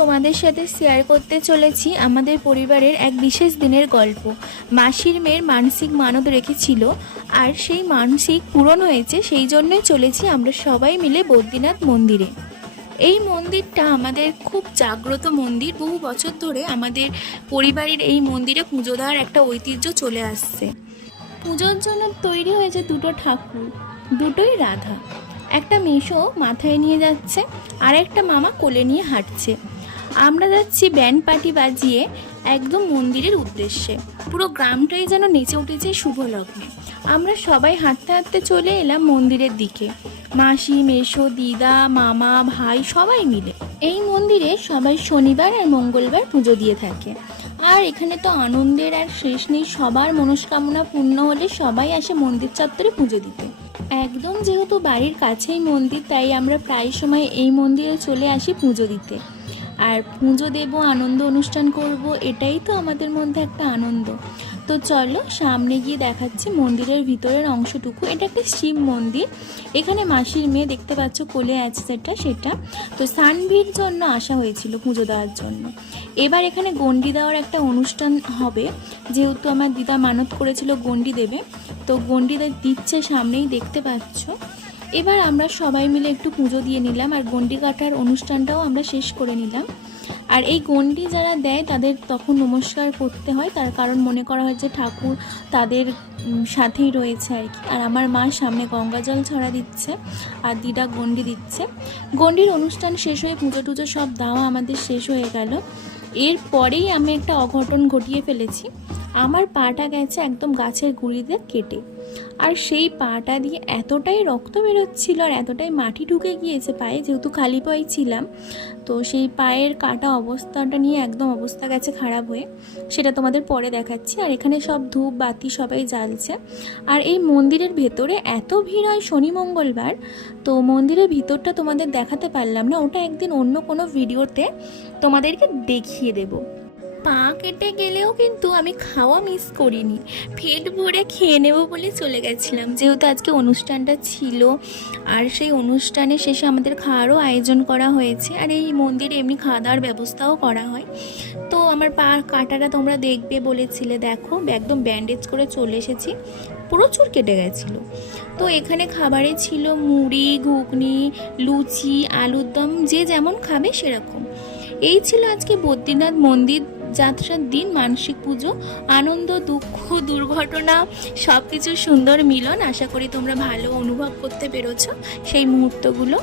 তোমাদের সাথে শেয়ার করতে চলেছি আমাদের পরিবারের এক বিশেষ দিনের গল্প। মাসির মেয়ের মানসিক মানত রেখেছিল, আর সেই মানসিক পূরণ হয়েছে। সেই জন্যই চলেছি আমরা সবাই মিলে বদ্রীনাথ মন্দিরে। এই মন্দিরটা আমাদের খুব জাগ্রত মন্দির। বহু বছর ধরে আমাদের পরিবারের এই মন্দিরে পুজো দেওয়ার একটা ঐতিহ্য চলে আসছে। পুজোর জন্য তৈরি হয়েছে দুটো ঠাকুর, দুটোই রাধা। একটা মেশো মাথায় নিয়ে যাচ্ছে, আর একটা মামা কোলে নিয়ে হাঁটছে। আমরা যাচ্ছি ব্যান্ড পার্টি বাজিয়ে একদম মন্দিরের উদ্দেশ্যে। পুরো গ্রামটাই যেন নেচে উঠেছে শুভ লগ্নে। আমরা সবাই হাঁটতে হাঁটতে চলে এলাম মন্দিরের দিকে। মাসি, মেশো, দিদা, মামা, ভাই সবাই মিলে। এই মন্দিরে সবাই শনিবার আর মঙ্গলবার পুজো দিয়ে থাকে। আর এখানে তো আনন্দের আর শেষ নেই। সবার মনস্কামনা পূর্ণ হলে সবাই আসে মন্দির চত্বরে পুজো দিতে। একদম যেহেতু বাড়ির কাছেই মন্দির, তাই আমরা প্রায় সময় এই মন্দিরে চলে আসি পুজো দিতে। আর পুজো দেব, আনন্দ অনুষ্ঠান করব, এটাই তো আমাদের মধ্যে একটা আনন্দ। তো চলো সামনে গিয়ে দেখাচ্ছি মন্দিরের ভিতরের অংশটুকু। এটা একটা শিব মন্দির। এখানে মাসির মেয়ে দেখতে পাচ্ছ কোলে আছে সেটা তো সানভির জন্য আসা হয়েছিল পুজো দেওয়ার জন্য। এবার এখানে গণ্ডি দেওয়ার একটা অনুষ্ঠান হবে, যেহেতু আমার দিদা মানত করেছিল গণ্ডি দেবে, তো গণ্ডি দিচ্ছে সামনেই দেখতে পাচ্ছ। এবার আমরা সবাই মিলে একটু পুজো দিয়ে নিলাম, আর গণ্ডি কাটার অনুষ্ঠানটাও আমরা শেষ করে নিলাম। আর এই গণ্ডি যারা দেয় তাদের তখন নমস্কার করতে হয়, তার কারণ মনে করা হয় যে ঠাকুর তাদের সাথেই রয়েছে আর কি। আর আমার মা সামনে গঙ্গা জল ছড়া দিচ্ছে, আর দিদা গণ্ডি দিচ্ছে। গণ্ডির অনুষ্ঠান শেষ হয়ে পুজো টুজো সব দেওয়া আমাদের শেষ হয়ে গেল। এরপরেই আমি একটা অঘটন ঘটিয়ে ফেলেছি। আমার পাটা গেছে একদম গাছের গুঁড়িতে কেটে, আর সেই পাটা দিয়ে এতটাই রক্ত বেরোচ্ছিল আর এতটাই মাটি ঢুকে গিয়েছে পায়ে, যেহেতু খালি পায়ে ছিলাম, তো সেই পায়ের কাটা অবস্থাটা নিয়ে একদম অবস্থা গেছে খারাপ হয়ে। সেটা তোমাদের পরে দেখাচ্ছি। আর এখানে সব ধূপ বাতি সবাই জ্বালছে। আর এই মন্দিরের ভেতরে এত ভিড় হয় শনি মঙ্গলবার, তো মন্দিরের ভিতরটা তোমাদের দেখাতে পারলাম না, ওটা একদিন অন্য কোনো ভিডিওতে তোমাদেরকে দেখিয়ে দেবো। পা কেটে গেলেও কিন্তু আমি খাওয়া মিস করিনি, পেট ভরে খেয়ে নেবো বলে চলে গেছিলাম, যেহেতু আজকে অনুষ্ঠানটা ছিল। আর সেই অনুষ্ঠানের শেষে আমাদের খাওয়ারও আয়োজন করা হয়েছে। আর এই মন্দিরে এমনি খাওয়া দাওয়ার ব্যবস্থাও করা হয়। তো আমার পা কাটাটা তোমরা দেখবে বলেছিলে, দেখো একদম ব্যান্ডেজ করে চলে এসেছি, প্রচুর কেটে গেছিলো। তো এখানে খাবারে ছিল মুড়ি, ঘুগনি, লুচি, আলুর দম, যে যেমন খাবে সেরকম। এই ছিল আজকে বদ্রীনাথ মন্দির যাত্রার দিন। মানসিক পুজো, আনন্দ, দুঃখ, দুর্ঘটনা সব কিছু সুন্দর মিলন। আশা করি তোমরা ভালো অনুভব করতে পেরেছো সেই মুহূর্তগুলো।